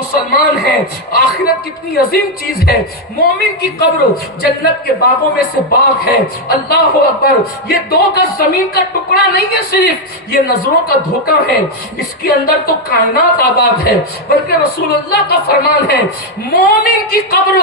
مسلمان ہیں، آخرت کتنی عظیم چیز ہے۔ مومن کی قبر جنت کے باغوں میں سے باغ ہے۔ اللہ اکبر، یہ 2 گز زمین کا ٹکڑا نہیں ہے، صرف یہ نظروں کا دھوکہ ہے، اس کے اندر تو کائنات آباد ہے۔ بلکہ رسول اللہ کا فرمان ہے مومن کی قبر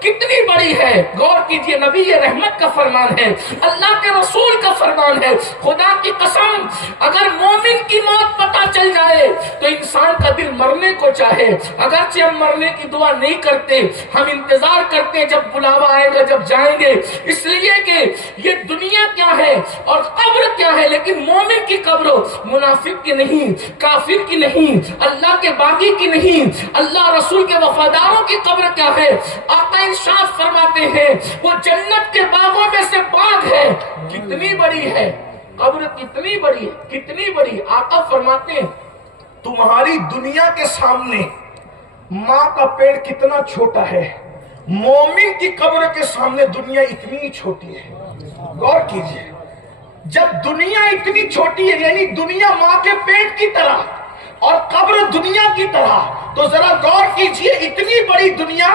کتنی بڑی ہے، غور کیجئے، نبی رحمت کا فرمان ہے، اللہ کے رسول کا فرمان ہے۔ خدا کی قسم، اگر مومن کی موت پتہ چل جائے تو انسان کا دل مرنے کو چاہے، اگرچہ ہم مرنے کی دعا نہیں کرتے، ہم انتظار کرتے جب بلاوا آئے گا، جب جائیں گے، اس لیے کہ یہ دنیا کیا ہے اور قبر کیا ہے، لیکن مومن کی قبر منافق کی نہیں، کافر کی نہیں، اللہ کے باغی کی نہیں، اللہ رسول کے وفاداروں کی قبر کیا ہے؟ آقا ارشاد فرماتے ہیں وہ جنت کے باغوں میں سے باغ ہے۔ کتنی بڑی ہے قبر، کتنی بڑی ہے، کتنی بڑی۔ آقا فرماتے ہیں تمہاری دنیا کے سامنے ماں کا پیڑ کتنا چھوٹا ہے، مومن کی قبر کے سامنے دنیا اتنی چھوٹی ہے۔ غور کیجئے، جب دنیا اتنی چھوٹی ہے، یعنی دنیا ماں کے پیٹ کی طرح اور قبر دنیا کی طرح، تو ذرا غور کیجئے اتنی بڑی دنیا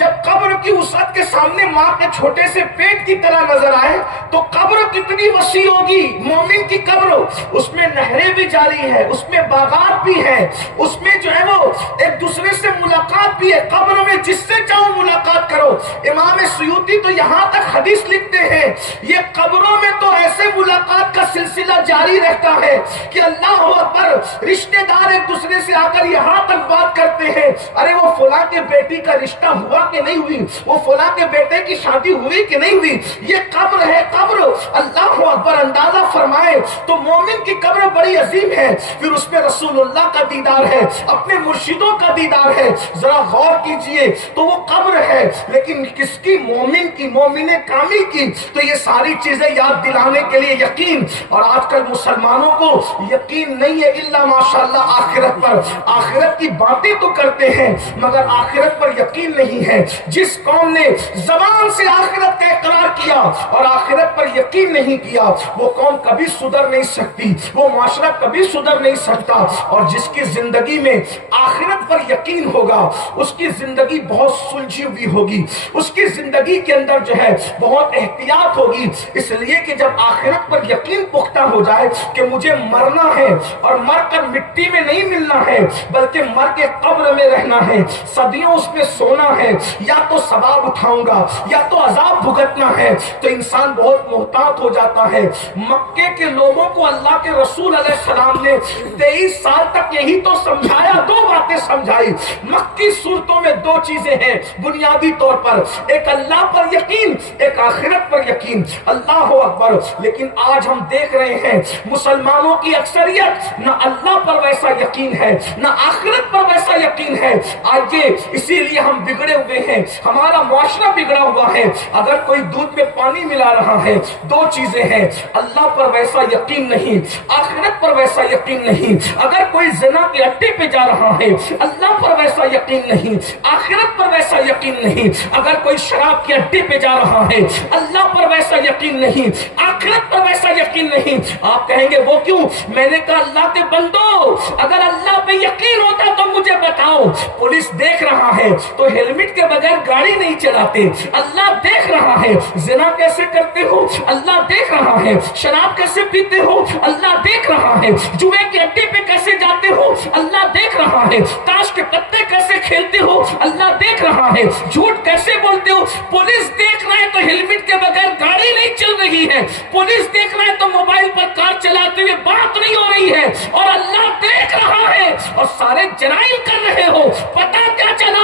جب قبر کی وسعت کے سامنے ماں کے چھوٹے سے پیٹ کی طرح نظر آئے تو قبر کتنی وسیع ہوگی۔ مومن کی قبر، اس میں نہریں بھی جاری ہے، اس میں باغات بھی ہیں، اس میں جو ہے وہ ایک دوسرے سے ملاقات بھی ہے، قبر میں جس سے چاہو ملاقات کرو۔ امام سیوطی تو یہاں تک حدیث لکھتے ہیں یہ قبروں میں تو ایسے ملاقات کا سلسلہ جاری رہتا ہے کہ اللہ اکبر، رشتہ دار ایک دوسرے سے آ کر یہاں تک بات کرتے ہیں، ارے وہ فلاں کے بیٹی کا رشتہ ہوا کہ نہیں ہوئی، وہ فلاں کے بیٹے کی شادی ہوئی کہ نہیں ہوئی، یہ قبر ہے، قبر۔ اللہ اکبر، اندازہ فرمائے تو مومن کی قبر بڑی عظیم ہے، پھر اس میں رسول اللہ کا دیدار ہے، اپنے مرشدوں کا دیدار ہے۔ ذرا غور کیجئے تو وہ قبر ہے، لیکن کس کی؟ مومن کی، مومن کامل کی۔ تو یہ ساری چیزیں یاد دلانے کے لیے یقین، اور آج کل مسلمانوں کو یقین نہیں ہے الا ماشاءاللہ آخرت پر، آخرت کی باتیں تو کرتے ہیں مگر آخرت پر یقین نہیں ہے۔ جس قوم نے زبان سے آخرت کا اقرار کیا اور آخرت پر یقین نہیں کیا، وہ قوم کبھی سدھر نہیں سکتی، وہ معاشرہ کبھی سدھر نہیں سکتا۔ اور جس کی زندگی میں آخرت پر یقین ہوگا اس کی زندگی بہت سلجھی ہوئی ہوگی، اس کی زندگی کے اندر جو ہے بہت احتیاط ہوگی، اس لیے کہ جب آخرت پر یقین پختہ ہو جائے کہ مجھے مرنا ہے اور مر کر مٹی میں نہیں ملنا ہے بلکہ مر کے قبر میں رہنا ہے، صدیوں اس میں سونا ہے، یا تو ثواب اٹھاؤں گا یا تو عذاب بھگتنا ہے، تو انسان بہت محتاط ہو جاتا ہے۔ مکے کے لوگوں کو اللہ کے رسول علیہ السلام نے 23 سال تک یہی تو سمجھایا، 2 باتیں سمجھائی۔ مکی صورتوں میں 2 چیزیں ہیں بنیادی طور پر، ایک اللہ پر یقین، ایک آخرت پر یقین۔ اللہ اکبر، لیکن آج ہم دیکھ رہے ہیں مسلمانوں کی اکثریت نہ اللہ پر ویسا یقین ہے نہ آخرت پر ویسا یقین ہے۔ آج یہ اسی لیے ہم بگڑے ہوئے ہیں، ہمارا معاشرہ بگڑا ہوا ہے۔ اگر کوئی دودھ میں پانی ملا رہا ہے، 2 چیزیں ہیں، اللہ پر ویسا یقین نہیں، آخرت پر ویسا یقین نہیں۔ اگر کوئی زنا کے اڈے پہ جا رہا ہے، اللہ پر ویسا یقین نہیں، آخرت پر ویسا یقین نہیں۔ اگر کوئی شراب کے اڈے پہ جا رہا ہے، اللہ پر ویسا یقین نہیں، آخرت پر ویسا یقین نہیں۔ آپ کہیں گے وہ کیوں؟ میں نے کہا اللہ کے بندو، اگر اللہ پہ یقین ہوتا تو مجھے بتاؤ، پولیس دیکھ رہا ہے تو ہیلمٹ کے بغیر گاڑی نہیں چلاتے، اللہ دیکھ رہا ہے۔ زنا کیسے کرتے ہو؟ اللہ دیکھ رہا ہے۔ شراب کیسے پیتے ہو؟ اللہ دیکھ رہا ہے۔ جوئے کے اڈے پہ کیسے جاتے ہو؟ اللہ دیکھ رہا ہے۔ تاش کے پتے کیسے کھیلتے ہو؟ اللہ دیکھ رہا ہے۔ جھوٹ کیسے بولتے ہو؟ پولیس دیکھ رہا ہے تو ہیلمٹ کے بغیر گاڑی نہیں چل رہی ہے، پولیس دیکھ رہا ہے تو موبائل پر کار چلاتے ہوئے بات نہیں ہو رہی ہے، اور اللہ دیکھ رہا ہے اور سارے جرائم کر رہے ہو۔ پتہ کیا چلا؟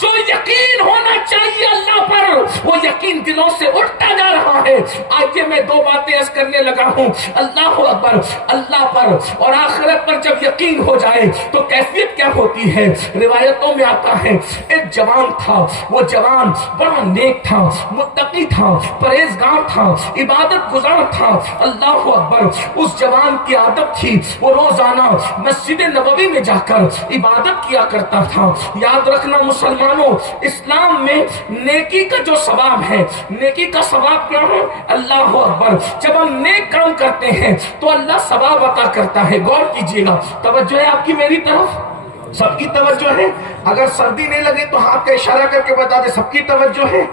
جو یقین ہونا چاہیے اللہ پر، وہ یقین دلوں سے اٹھتا جا رہا ہے۔ آج میں 2 باتیں عرض کرنے لگا ہوں، اللہ اکبر، اللہ پر اور آخرت پر جب یقین ہو جائے تو کیفیت کیا ہوتی ہے؟ روایتوں میں آتا ہے ایک جوان تھا، وہ جوان بڑا نیک تھا، متقی تھا، پرہیزگار تھا، عبادت گزار تھا۔ اللہ اکبر، اس جوان کی عادت تھی وہ روزانہ مسجد نبوی میں جا کر عبادت کیا کرتا تھا۔ یاد رکھنا مسلمانوں، اسلام میں نیکی کا جو ثواب ہے، نیکی کا ثواب کیا ہے؟ اللہ اکبر، جب ہم نیک کام کرتے ہیں تو اللہ ثواب عطا کرتا ہے۔ غور کیجئے گا، توجہ ہے آپ کی میری طرف؟ سب کی توجہ ہے؟ اگر سردی نہیں لگے تو ہاتھ کا اشارہ کر کے بتا دے سب کی توجہ ہے؟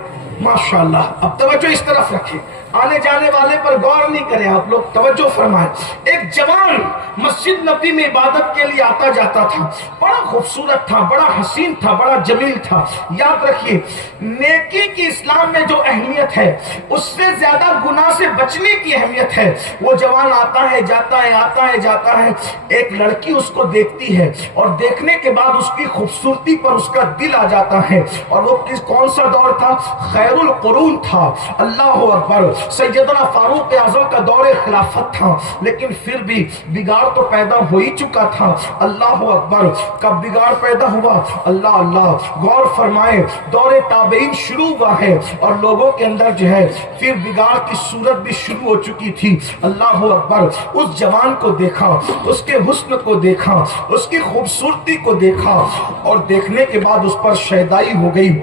ماشاءاللہ. اب توجہ اس طرف رکھیں، آنے جانے والے پر غور نہیں کریں، آپ لوگ توجہ فرمائیں. ایک جوان مسجد نبی میں عبادت کے لیے آتا جاتا تھا، بڑا خوبصورت تھا، بڑا حسین تھا، بڑا جمیل تھا. یاد رکھیے، نیکی کی اسلام میں جو اہمیت ہے اس سے زیادہ گناہ سے بچنے کی اہمیت ہے. وہ جوان آتا ہے جاتا ہے، آتا ہے جاتا ہے. ایک لڑکی اس کو دیکھتی ہے اور دیکھنے کے بعد اس کی خوبصورتی پر اس کا دل آ جاتا ہے. اور وہ کون سا دور تھا؟ خیر القرون تھا. اللہ اکبر. سیدنا فاروق اعظم کا دور خلافت تھا، لیکن پھر بھی بگاڑ تو پیدا ہو ہی چکا تھا. اللہ اکبر. کب بگاڑ پیدا ہوا؟ اللہ اللہ غور فرمائے، دور تابعین شروع ہوا ہے اور لوگوں کے اندر جو ہے پھر بگاڑ کی صورت بھی شروع ہو چکی تھی. اللہ اکبر. اس جوان کو دیکھا، اس کے حسن کو دیکھا، اس کی خوبصورتی کو دیکھا اور دیکھنے کے بعد اس پر شیدائی ہو گئی.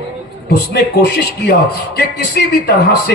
اس نے کوشش کیا کہ کسی بھی طرح سے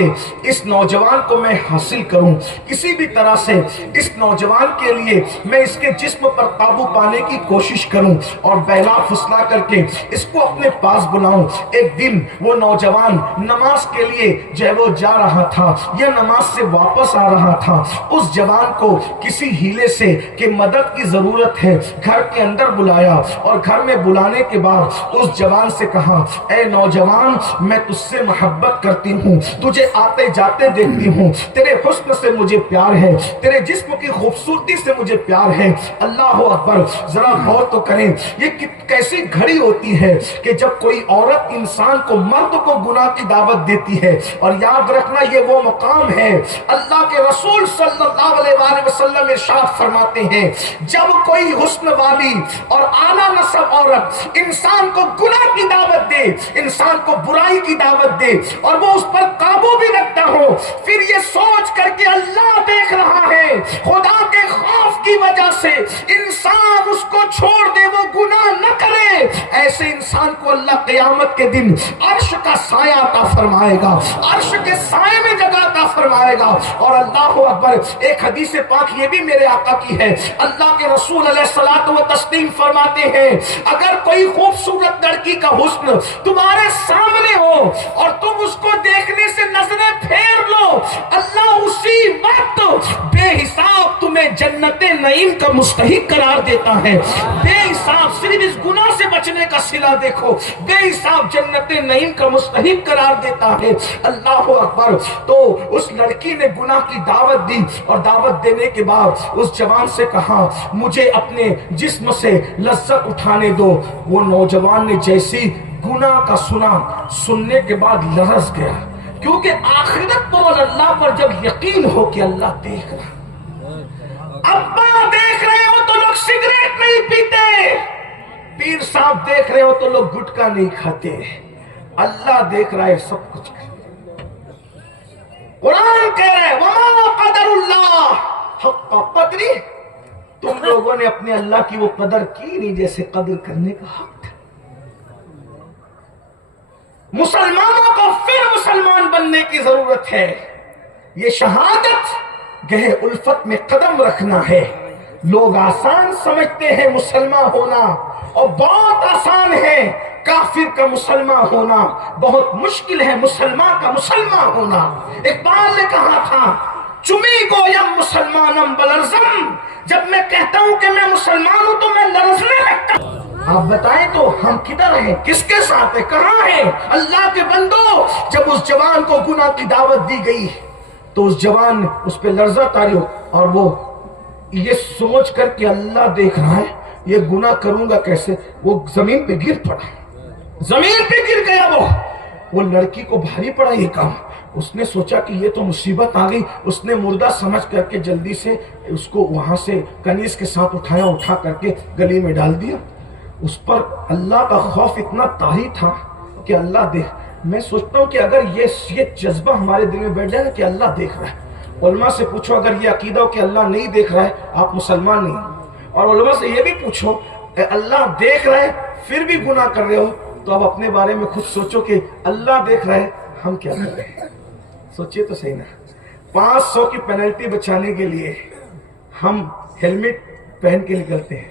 اس نوجوان کو میں حاصل کروں، کسی بھی طرح سے اس نوجوان کے لیے میں اس کے جسم پر قابو پانے کی کوشش کروں اور بہلا پھسلا کر کے اس کو اپنے پاس بلاؤں. ایک دن وہ نوجوان نماز کے لیے جو ہے وہ جا رہا تھا یا نماز سے واپس آ رہا تھا. اس جوان کو کسی ہیلے سے کہ مدد کی ضرورت ہے گھر کے اندر بلایا اور گھر میں بلانے کے بعد اس جوان سے کہا، اے نوجوان، میں تجھ سے محبت کرتی ہوں، تجھے آتے جاتے دیکھتی ہوں، تیرے حسن سے مجھے پیار ہے، تیرے جسم کی خوبصورتی سے مجھے پیار ہے. اللہ اکبر. ذرا غور تو کریں، یہ کیسی گھڑی ہوتی ہے کہ جب کوئی عورت انسان کو، مرد کو گناہ کی دعوت دیتی ہے. اور یاد رکھنا یہ وہ مقام ہے، اللہ کے رسول صلی اللہ علیہ وآلہ وسلم ارشاد فرماتے ہیں، جب کوئی حسن والی اور اعلیٰ نسب عورت انسان کو گناہ کی دعوت دے، انسان کو برائی کی دعوت دے اور وہ اس پر قابو بھی رکھتا ہو، پھر یہ سوچ کر کے اللہ دیکھ رہا ہے، خدا کے خوف کی وجہ سے انسان اس کو چھوڑ دے، وہ گناہ نہ کرے، ایسے انسان کو اللہ قیامت کے دن عرش کا سایہ عطا فرمائے گا، عرش کے سائے میں جگہ عطا فرمائے گا. اور اللہ اکبر. ایک حدیث پاک یہ بھی میرے آقا کی ہے، اللہ کے رسول علیہ الصلوۃ والتسلیم فرماتے ہیں، اگر کوئی خوبصورت لڑکی کا حسن تمہارے سامنے ہو اور تم اس کو دیکھنے سے نظریں پھیر لو، اللہ اسی وقت بے حساب تمہیں جنت نعیم کا مستحق قرار دیتا ہے. بے حساب. صرف اس گناہ سے بچنے کا صلہ دیکھو، بے حساب جنت نعیم کا مستحق قرار دیتا ہے. اللہ اکبر. تو اس لڑکی نے گناہ کی دعوت دی اور دعوت دینے کے بعد اس جوان سے کہا، مجھے اپنے جسم سے لذت اٹھانے دو. وہ نوجوان نے جیسی گناہ کا سننے کے بعد لرز گیا، کیونکہ آخرت پر اور اللہ پر جب یقین ہو کہ اللہ دیکھ رہا. ابا دیکھ رہے ہو تو لوگ سگریٹ نہیں پیتے، پیر صاحب دیکھ رہے ہو تو لوگ گٹکا نہیں کھاتے، اللہ دیکھ رہا ہے سب کچھ. قرآن کہہ رہا ہے وما قدر اللہ حق قدری. تم لوگوں نے اپنے اللہ کی وہ قدر کی نہیں جیسے قدر کرنے کا حق تھا. مسلمانوں کو پھر مسلمان بننے کی ضرورت ہے. یہ شہادت گہے الفت میں قدم رکھنا ہے. لوگ آسان سمجھتے ہیں مسلمان ہونا اور بہت آسان ہے کافر کا مسلمان ہونا، بہت مشکل ہے مسلمان کا مسلمان ہونا. اقبال نے کہا تھا، چمی گویم مسلمانم بلرزم. جب میں کہتا ہوں کہ میں مسلمان ہوں تو میں لرزنے لگتا ہوں. آپ بتائیں تو ہم کدھر ہیں، کس کے ساتھ ہیں، کہاں ہیں؟ اللہ کے بندو. جب اس جوان کو گناہ کی دعوت دی گئی تو اس جوان اس پہ لرزہ طاری ہو اور وہ یہ سوچ کر کہ اللہ دیکھ رہا ہے یہ گناہ کروں گا کیسے، وہ زمین پہ گر پڑا، زمین پہ گر گیا. وہ لڑکی کو بھاری پڑا یہ کام. اس نے سوچا کہ یہ تو مصیبت آ گئی. اس نے مردہ سمجھ کر کے جلدی سے اس کو وہاں سے کنیز کے ساتھ اٹھایا، اٹھا کر کے گلی میں ڈال دیا. اس پر اللہ کا خوف اتنا طاغی تھا کہ اللہ دیکھ. میں سوچتا ہوں کہ اگر یہ جذبہ ہمارے دل میں بیٹھ جائے نا کہ اللہ دیکھ رہا ہے. علماء سے پوچھو اگر یہ عقیدہ ہو کہ اللہ نہیں دیکھ رہا ہے آپ مسلمان نہیں. اور علماء سے یہ بھی پوچھو اللہ دیکھ رہا ہے پھر بھی گناہ کر رہے ہو تو اب اپنے بارے میں خود سوچو کہ اللہ دیکھ رہا ہے ہم کیا کر رہے ہیں. سوچئے تو صحیح نا. 500 کی پینلٹی بچانے کے لیے ہم ہیلمٹ پہن کے نکلتے ہیں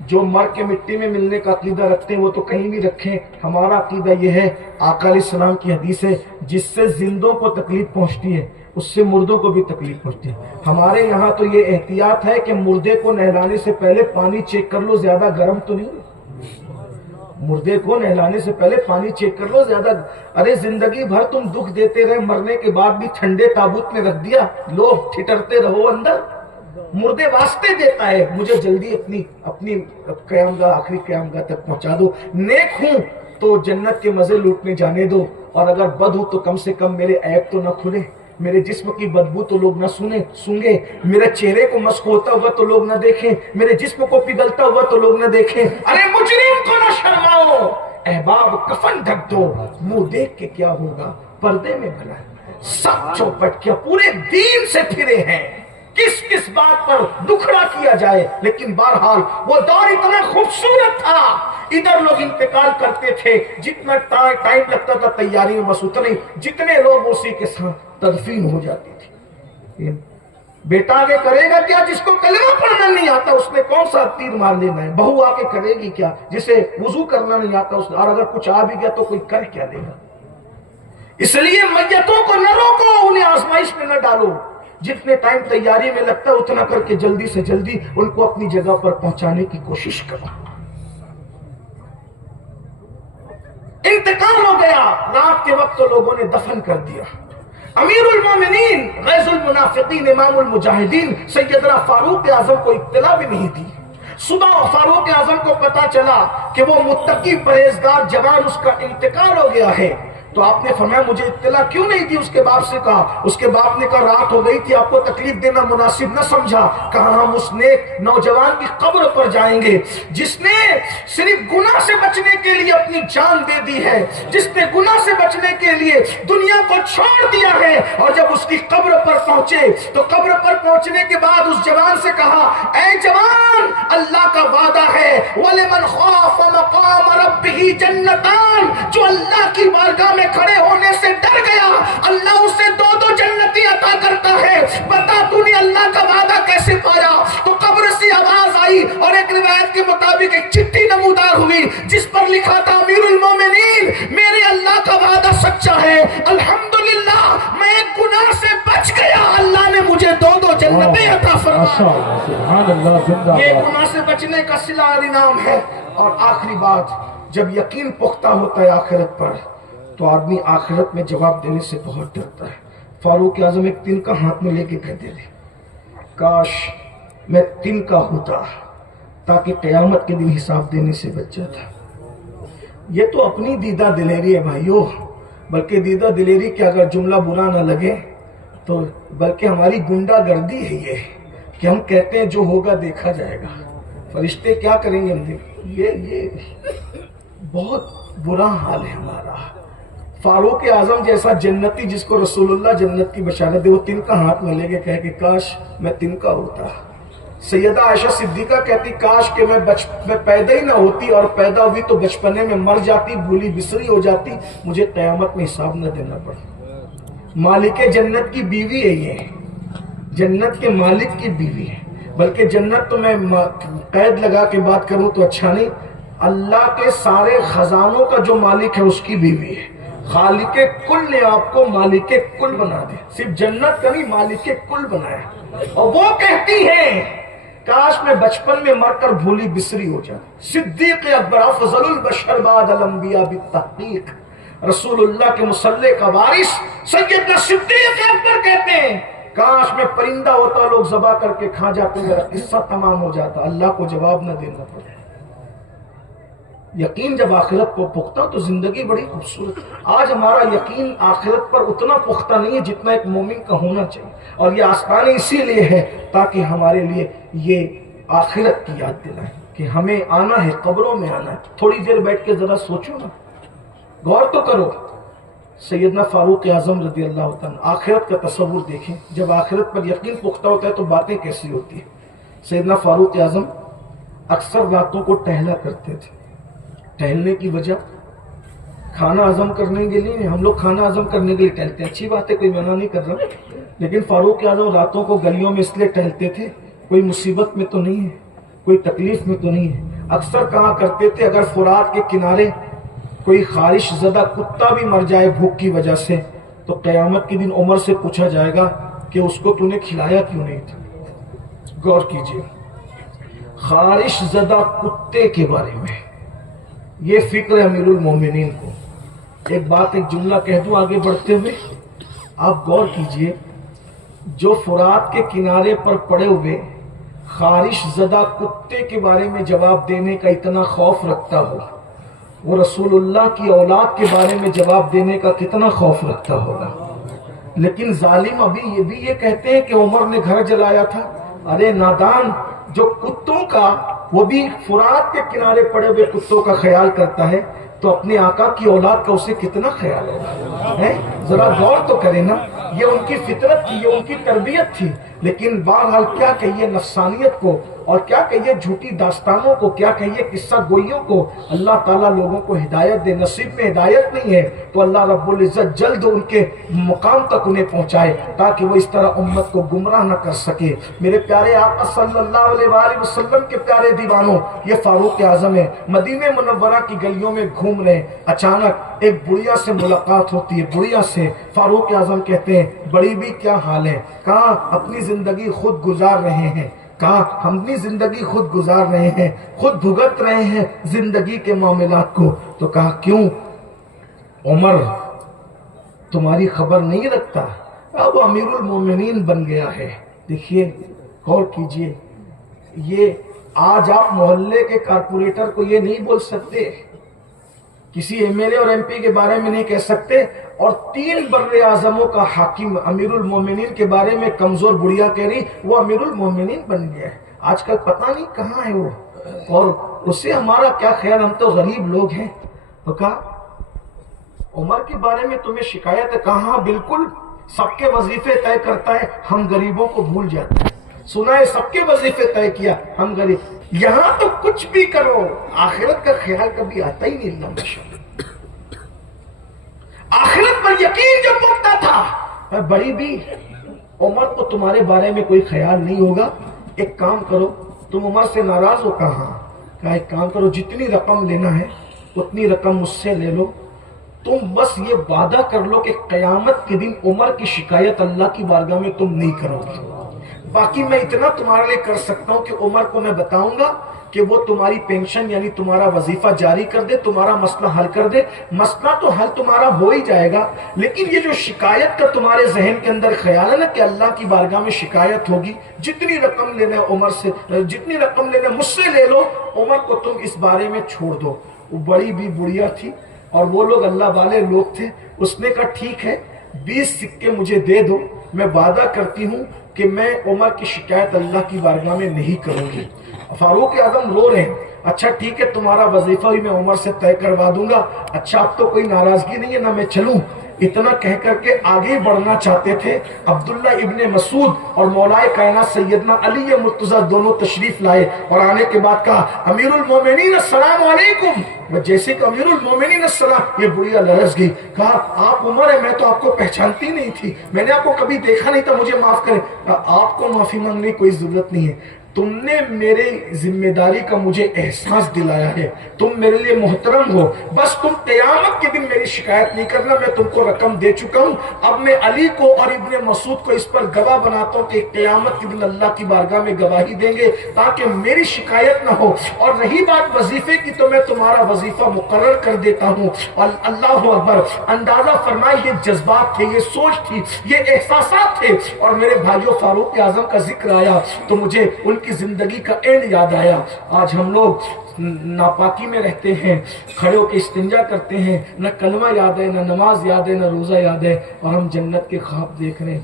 جو مر کے مٹی میں ملنے کا عقیدہ رکھتے ہیں وہ تو کہیں بھی رکھیں، ہمارا عقیدہ یہ ہے، آقا علیہ السلام کی حدیث ہے، جس سے زندوں کو تکلیف پہنچتی ہے اس سے مردوں کو بھی تکلیف پہنچتی ہے۔ ہمارے یہاں تو یہ احتیاط ہے کہ مردے کو نہلانے سے پہلے پانی چیک کر لو زیادہ گرم تو نہیں ہے، مردے کو نہلانے سے پہلے پانی چیک کر لو زیادہ، ارے زندگی بھر تم دکھ دیتے رہے، مرنے کے بعد بھی ٹھنڈے تابوت میں رکھ دیا، لو ٹھٹرتے رہو اندر، مردے واسطے دیتا ہے مجھے جلدی اپنی قیام گاہ، آخری قیام گاہ تک پہنچا دو، نیک ہوں تو جنت کے مزے لوٹنے جانے دو، اور اگر بد ہوں تو کم سے کم میرے عیب تو نہ کھلے، میرے جسم کی بدبو تو لوگ نہ سنگے، میرے چہرے کو مسخ ہوتا ہوا تو لوگ نہ دیکھیں، میرے جسم کو پگھلتا ہوا تو لوگ نہ دیکھیں، ارے مجرم کو نہ شرماؤ، احباب کفن ڈھک دو، منہ دیکھ کے کیا ہوگا، پردے میں بھلا سب چوپٹ کیا پورے دین سے پھرے ہیں، کس بات پر دکھڑا کیا جائے، لیکن بہرحال وہ دور اتنا خوبصورت تھا، ادھر لوگ انتقال کرتے تھے، جتنا ٹائم لگتا تھا تیاری میں بس اتنے، جتنے لوگ اسی کے ساتھ تدفین ہو جاتی تھی۔ بیٹا آگے کرے گا کیا؟ جس کو کلمہ پڑھنا نہیں آتا اس نے کون سا تیر مار لینا ہے، بہو آگے کرے گی کیا جسے وضو کرنا نہیں آتا اس نے، اور اگر کچھ آ بھی گیا تو کوئی کر کیا دے گا؟ اس لیے میتوں کو نہ روکو، انہیں آزمائش میں نہ ڈالو، جتنے ٹائم تیاری میں لگتا ہے اتنا کر کے جلدی سے جلدی ان کو اپنی جگہ پر پہنچانے کی کوشش کرو۔ انتقال ہو گیا، رات کے وقت تو لوگوں نے دفن کر دیا، امیر المومنین غیظ المنافقین امام المجاہدین سیدنا فاروق اعظم کو اطلاع بھی نہیں تھی، صبح فاروق اعظم کو پتا چلا کہ وہ متقی پرہیزگار جوان اس کا انتقال ہو گیا ہے، تو آپ نے فرمایا مجھے اطلاع کیوں نہیں دی؟ اس کے باپ سے کہا، اس کے باپ نے کہا رات ہو گئی تھی، آپ کو تکلیف دینا مناسب نہ سمجھا، کہا ہم اس نیک نوجوان کی قبر پر جائیں گے جس نے صرف گناہ سے بچنے کے لیے اپنی جان دے دی ہے، جس نے گناہ سے بچنے کے لیے دنیا کو چھوڑ دیا ہے، اور جب اس کی قبر پر پہنچے تو قبر پر پہنچنے کے بعد اس جوان سے کہا اے جوان، اللہ کا وعدہ ہے وَلِمَنْ خَافَ مَقَامَ رَبِّهِ جَنَّتَانِ، جو اللہ کی بارگاہ میں کھڑے ہونے سے ڈر گیا اللہ اسے دو جنتی عطا کرتا ہے، بتا تو نے اللہ کا وعدہ کیسے پایا؟ تو قبر سے آواز آئی اور ایک روایت کے مطابق ایک چٹھی نمودار ہوئی جس پر لکھا تھا امیر المومنین میرے اللہ کا وعدہ سچا ہے، الحمدللہ میں ایک گناہ سے بچ گیا، اللہ نے مجھے دو جنتیں عطا فرمائی، یہ گناہ سے بچنے کا صلہ اور انعام ہے۔ اور آخری بات، جب یقین پختہ ہوتا ہے آخرت پر تو آدمی آخرت میں جواب دینے سے بہت ڈرتا ہے۔ فاروق اعظم ایک تنکا ہاتھ میں لے کے کہتے تھے کاش میں تنکا ہوتا تاکہ قیامت کے دن حساب دینے سے بچ جاتا۔ یہ تو اپنی دیدہ دلیری ہے بھائیو، بلکہ دیدہ دلیری کے اگر جملہ برا نہ لگے تو بلکہ ہماری گنڈا گردی ہے یہ کہ ہم کہتے ہیں جو ہوگا دیکھا جائے گا، فرشتے کیا کریں گے ہم یہ بہت برا حال ہے ہمارا۔ فاروق اعظم جیسا جنتی جس کو رسول اللہ جنت کی بشارت دے، وہ تنکا ہاتھ میں لے کے کہے کہ کاش میں تنکا ہوتا۔ سیدہ عائشہ صدیقہ کہتی کاش کہ میں پیدا ہی نہ ہوتی، اور پیدا ہوئی تو بچپنے میں مر جاتی، بھولی بسری ہو جاتی، مجھے قیامت میں حساب نہ دینا پڑا۔ مالک جنت کی بیوی ہے یہ، جنت کے مالک کی بیوی ہے، بلکہ جنت تو میں قید لگا کے بات کروں تو اچھا نہیں، اللہ کے سارے خزانوں کا جو مالک ہے اس کی بیوی ہے۔ خالق کل نے آپ کو مالک کل بنا دیا، صرف جنت کا نہیں مالک کل بنایا، اور وہ کہتی ہیں کاش میں بچپن میں مر کر بھولی بسری ہو جاؤں۔ صدیق اکبر افضل البشر بعد الانبیاء بالتحقیق، رسول اللہ کے مصلی کا وارث سیدنا صدیق اکبر کہتے ہیں کاش میں پرندہ ہوتا، لوگ ذبح کر کے کھا جاتے، میرا قصہ تمام ہو جاتا، اللہ کو جواب نہ دینا پڑے۔ یقین جب آخرت کو پختہ تو زندگی بڑی خوبصورت۔ آج ہمارا یقین آخرت پر اتنا پختہ نہیں ہے جتنا ایک مومن کا ہونا چاہیے، اور یہ آستانے اسی لیے ہے تاکہ ہمارے لیے یہ آخرت کی یاد دلائیں کہ ہمیں آنا ہے، قبروں میں آنا ہے۔ تھوڑی دیر بیٹھ کے ذرا سوچو نا، غور تو کرو۔ سیدنا فاروق اعظم رضی اللہ تعالیٰ آخرت کا تصور دیکھیں، جب آخرت پر یقین پختہ ہوتا ہے تو باتیں کیسی ہوتی ہیں۔ سیدنا فاروق اعظم اکثر راتوں کو ٹہلا کرتے تھے۔ ٹہلنے کی وجہ کھانا ہضم کرنے کے لیے، ہم لوگ کھانا ہضم کرنے کے لیے ٹہلتے ہیں، اچھی بات ہے، کوئی منع نہیں کر رہا، لیکن فاروق اعظم راتوں کو گلیوں میں اس لیے ٹہلتے تھے کوئی مصیبت میں تو نہیں ہے، کوئی تکلیف میں تو نہیں ہے؟ اکثر کہا کرتے تھے اگر فرات کے کنارے کوئی خارش زدہ کتا بھی مر جائے بھوک کی وجہ سے تو قیامت کے دن عمر سے پوچھا جائے گا کہ اس کو تو نے کھلایا کیوں نہیں تھا۔ غور کیجیے، خارش زدہ کتے کے بارے میں یہ فکر ہے امیر المومنین کو۔ ایک بات، ایک جملہ کہہ دوں آگے بڑھتے ہوئے، آپ غور کیجئے، جو فرات کے کنارے پر پڑے ہوئے خارش زدہ کتے کے بارے میں جواب دینے کا اتنا خوف رکھتا ہو، وہ رسول اللہ کی اولاد کے بارے میں جواب دینے کا کتنا خوف رکھتا ہوگا۔ لیکن ظالم ابھی یہ کہتے ہیں کہ عمر نے گھر جلایا تھا۔ ارے نادان، جو کتوں کا، وہ بھی فرات کے کنارے پڑے ہوئے کتوں کا خیال کرتا ہے تو اپنے آقا کی اولاد کا اسے کتنا خیال ہوگا؟ ذرا غور تو کریں نا، یہ ان کی فطرت تھی، یہ ان کی تربیت تھی۔ لیکن بہرحال کیا کہیے نفسانیت کو، اور کیا کہیے جھوٹی داستانوں کو، کیا کہیے قصہ گوئیوں کو۔ اللہ تعالیٰ لوگوں کو ہدایت دے، نصیب میں ہدایت نہیں ہے تو اللہ رب العزت جلد ان کے مقام تک انہیں پہنچائے تاکہ وہ اس طرح امت کو گمراہ نہ کر سکے۔ میرے پیارے آقا صلی اللہ علیہ وآلہ وسلم کے پیارے دیوانوں، یہ فاروق اعظم ہے، مدینہ منورہ کی گلیوں میں گھوم رہے ہیں، اچانک ایک بڑھیا سے ملاقات ہوتی ہے۔ بڑھیا سے فاروق اعظم کہتے ہیں بڑی بھی کیا حال ہے؟ کہا اپنی زندگی خود گزار رہے ہیں، کہا ہم اپنی زندگی خود گزار رہے ہیں، خود بھگت رہے ہیں زندگی کے معاملات کو۔ تو کہا کیوں عمر تمہاری خبر نہیں رکھتا؟ اب امیر المومنین بن گیا ہے۔ دیکھیے غور کیجئے، یہ آج آپ محلے کے کارپوریٹر کو یہ نہیں بول سکتے، کسی ایم ایل اے اور ایم پی کے بارے میں نہیں کہہ سکتے، اور 3 بر اعظموں کا حاکم امیر المومنین کے بارے میں کمزور بڑھیا کہہ رہی وہ امیر المومنین بن گیا ہے۔ آج کل پتہ نہیں کہاں ہے وہ، اور اس سے ہمارا کیا خیال، ہم تو غریب لوگ ہیں۔ تو کہا عمر کے بارے میں تمہیں شکایت ہے؟ کہاں بالکل، سب کے وظیفے طے کرتا ہے، ہم غریبوں کو بھول جاتے ہیں۔ سنا ہے سب کے وظیفے طے کیا، ہم غریب۔ یہاں تو کچھ بھی کرو آخرت کا خیال کبھی آتا ہی نہیں۔ اللہ آخرت پر یقین جب پڑتا تھا، بڑی بھی عمر کو تمہارے بارے میں کوئی خیال نہیں ہوگا، ایک کام کرو، تم عمر سے ناراض ہو؟ کہا ایک کام کرو، جتنی رقم لینا ہے اتنی رقم مجھ سے لے لو، تم بس یہ وعدہ کر لو کہ قیامت کے دن عمر کی شکایت اللہ کی بارگاہ میں تم نہیں کرو گے۔ باقی میں اتنا تمہارے لیے کر سکتا ہوں کہ عمر کو میں بتاؤں گا کہ وہ تمہاری پینشن یعنی تمہارا وظیفہ جاری کر دے، تمہارا مسئلہ حل کر دے۔ مسئلہ تو حل تمہارا ہو ہی جائے گا، لیکن یہ جو شکایت کا تمہارے ذہن کے اندر خیال ہے نا کہ اللہ کی بارگاہ میں شکایت ہوگی، جتنی رقم لینا ہے عمر سے، جتنی رقم لینا ہے مجھ سے لے لو، عمر کو تم اس بارے میں چھوڑ دو۔ وہ بڑی بھی بڑھیا تھی اور وہ لوگ اللہ والے لوگ تھے۔ اس نے کہا ٹھیک ہے 20 سکے مجھے دے دو، میں وعدہ کرتی ہوں کہ میں عمر کی شکایت اللہ کی بارگاہ میں نہیں کروں گی۔ فاروق اعظم رو رہے ہیں، اچھا ٹھیک ہے تمہارا وظیفہ بھی میں عمر سے طے کروا دوں گا، اچھا اب تو کوئی ناراضگی نہیں ہے نا، میں چلوں؟ اتنا کہہ کر کے آگے بڑھنا چاہتے تھے۔ عبداللہ ابن مسعود اور مولائے کائنات سیدنا علی مرتضیٰ دونوں تشریف لائے اور آنے کے بعد کہا امیر المومنین السلام علیکم۔ جیسے کہ امیر المومنین السلام، یہ بڑھیا لرز گئی، کہا آپ عمر ہے، میں تو آپ کو پہچانتی نہیں تھی، میں نے آپ کو کبھی دیکھا نہیں تھا، مجھے معاف کریں۔ آپ کو معافی مانگنے کی کوئی ضرورت نہیں ہے، تم نے میرے ذمہ داری کا مجھے احساس دلایا ہے، تم میرے لیے محترم ہو، بس تم قیامت کے دن میری شکایت نہیں کرنا، میں تم کو رقم دے چکا ہوں۔ اب میں علی کو اور ابن مسعود کو اس پر گواہ بناتا ہوں کہ قیامت کے دن اللہ کی بارگاہ میں گواہی دیں گے تاکہ میری شکایت نہ ہو۔ اور رہی بات وظیفے کی تو میں تمہارا وظیفہ مقرر کر دیتا ہوں۔ اللہ اکبر، اندازہ فرمائے یہ جذبات تھے، یہ سوچ تھی، یہ احساسات تھے۔ اور میرے بھائیوں فاروق اعظم کا ذکر آیا تو مجھے ان کی زندگی کا اینڈ یاد آیا۔ آج ہم لوگ ناپاکی میں رہتے ہیں، کھڑے ہو کے استنجا کرتے ہیں، نہ کلمہ یاد ہے، نہ نماز یاد ہے، نہ روزہ یاد ہے، اور ہم جنت کے خواب دیکھ رہے ہیں۔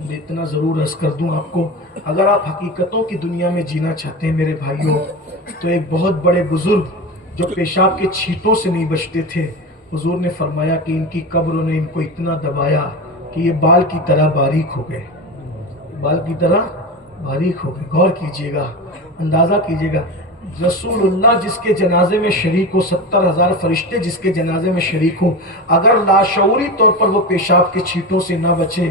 میں اتنا ضرور عرض کر دوں آپ کو، اگر آپ حقیقتوں کی دنیا میں جینا چاہتے ہیں میرے بھائیوں، تو ایک بہت بڑے بزرگ جو پیشاب کے چھینٹوں سے نہیں بچتے تھے، حضور نے فرمایا کہ ان کی قبروں نے ان کو اتنا دبایا کہ یہ بال کی طرح باریک ہو گئے، بال کی طرح باریک ہو گئے۔ غور کیجئے گا، اندازہ کیجئے گا، رسول اللہ جس کے جنازے میں شریک ہو، 70,000 فرشتے جس کے جنازے میں شریک ہو، اگر لاشعوری طور پر وہ پیشاب کے چھینٹوں سے نہ بچے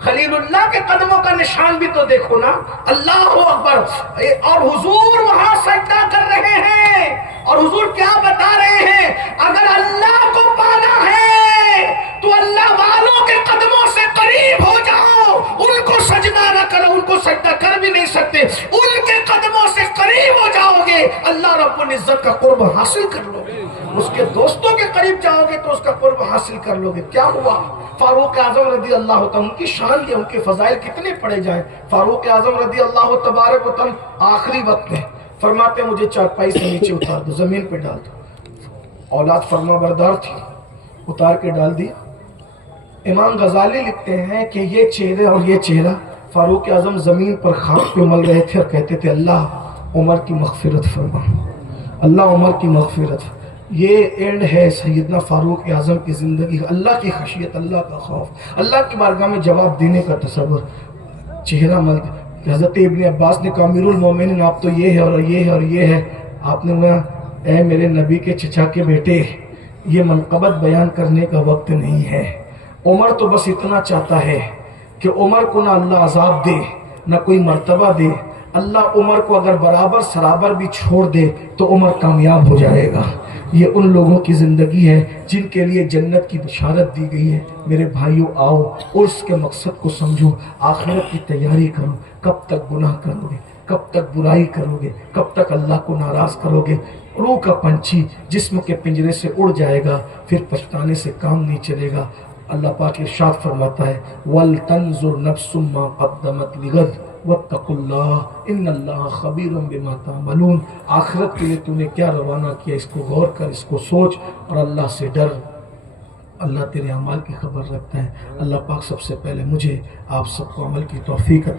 خلیل اللہ کے قدموں کا نشان بھی تو دیکھو نا. اللہ اکبر. اور حضور وہاں سجدہ کر رہے ہیں اور حضور کیا بتا رہے ہیں؟ اگر اللہ کو پانا ہے تو اللہ والوں کے قدموں سے قریب ہو جاؤ. ان کو سجدہ نہ کرو، ان کو سجدہ کر بھی نہیں سکتے. ان کے قدموں سے قریب ہو جاؤ گے، اللہ رب العزت کا قرب حاصل کر لو گے. اس کے دوستوں کے قریب جاؤ گے تو اس کا قرب حاصل کر لو گے. کیا ہوا؟ فاروق اعظم رضی اللہ تعالیٰ، ان کی شان یہ، ان کے فضائل کتنے پڑے جائیں. فاروق اعظم رضی اللہ تبارک و تعالیٰ آخری وقت میں فرماتے مجھے چارپائی سے نیچے اتار دو، زمین پہ ڈال دو. اولاد فرما بردار تھی، اتار کے ڈال دیا. امام غزالی لکھتے ہیں کہ یہ چہرے اور یہ چہرہ فاروق اعظم زمین پر خاک پہ مل رہے تھے اور کہتے تھے اللہ عمر کی مغفرت فرما، اللہ عمر کی مغفرت. یہ اینڈ ہے سیدنا فاروق اعظم کی زندگی. اللہ کی خشیت، اللہ کا خوف، اللہ کی بارگاہ میں جواب دینے کا تصور. چہرہ مل. حضرت ابن عباس نے کہا امیر المومنین آپ تو یہ ہے اور یہ ہے اور یہ ہے. آپ نے کہا اے میرے نبی کے چچا کے بیٹے، یہ منقبت بیان کرنے کا وقت نہیں ہے. عمر تو بس اتنا چاہتا ہے کہ عمر کو نہ اللہ عذاب دے نہ کوئی مرتبہ دے. اللہ عمر کو اگر برابر سرابر بھی چھوڑ دے تو عمر کامیاب ہو جائے گا. یہ ان لوگوں کی زندگی ہے جن کے لیے جنت کی بشارت دی گئی ہے. میرے بھائیوں آؤ اور اس کے مقصد کو سمجھو، آخرت کی تیاری کرو. کب تک گناہ کرو گے؟ کب تک برائی کرو گے؟ کب تک اللہ کو ناراض کرو گے؟ روح کا پنچھی جسم کے پنجرے سے اڑ جائے گا، پھر پچھتانے سے کام نہیں چلے گا. اللہ پاک ارشاد فرماتا ہے وَلْتَنْظُرْ نَفْسٌ مَّا قَدَّمَتْ لِغَدٍ وَاتَّقُوا اللَّهَ إِنَّ اللَّهَ خَبِيرٌ بِمَا تَعْمَلُونَ. آخرت کے لیے تو نے کیا روانہ کیا، اس کو غور کر، اس کو سوچ اور اللہ سے ڈر. اللہ تیرے اعمال کی خبر رکھتا ہے. اللہ پاک سب سے پہلے مجھے آپ سب کو عمل کی توفیق عطا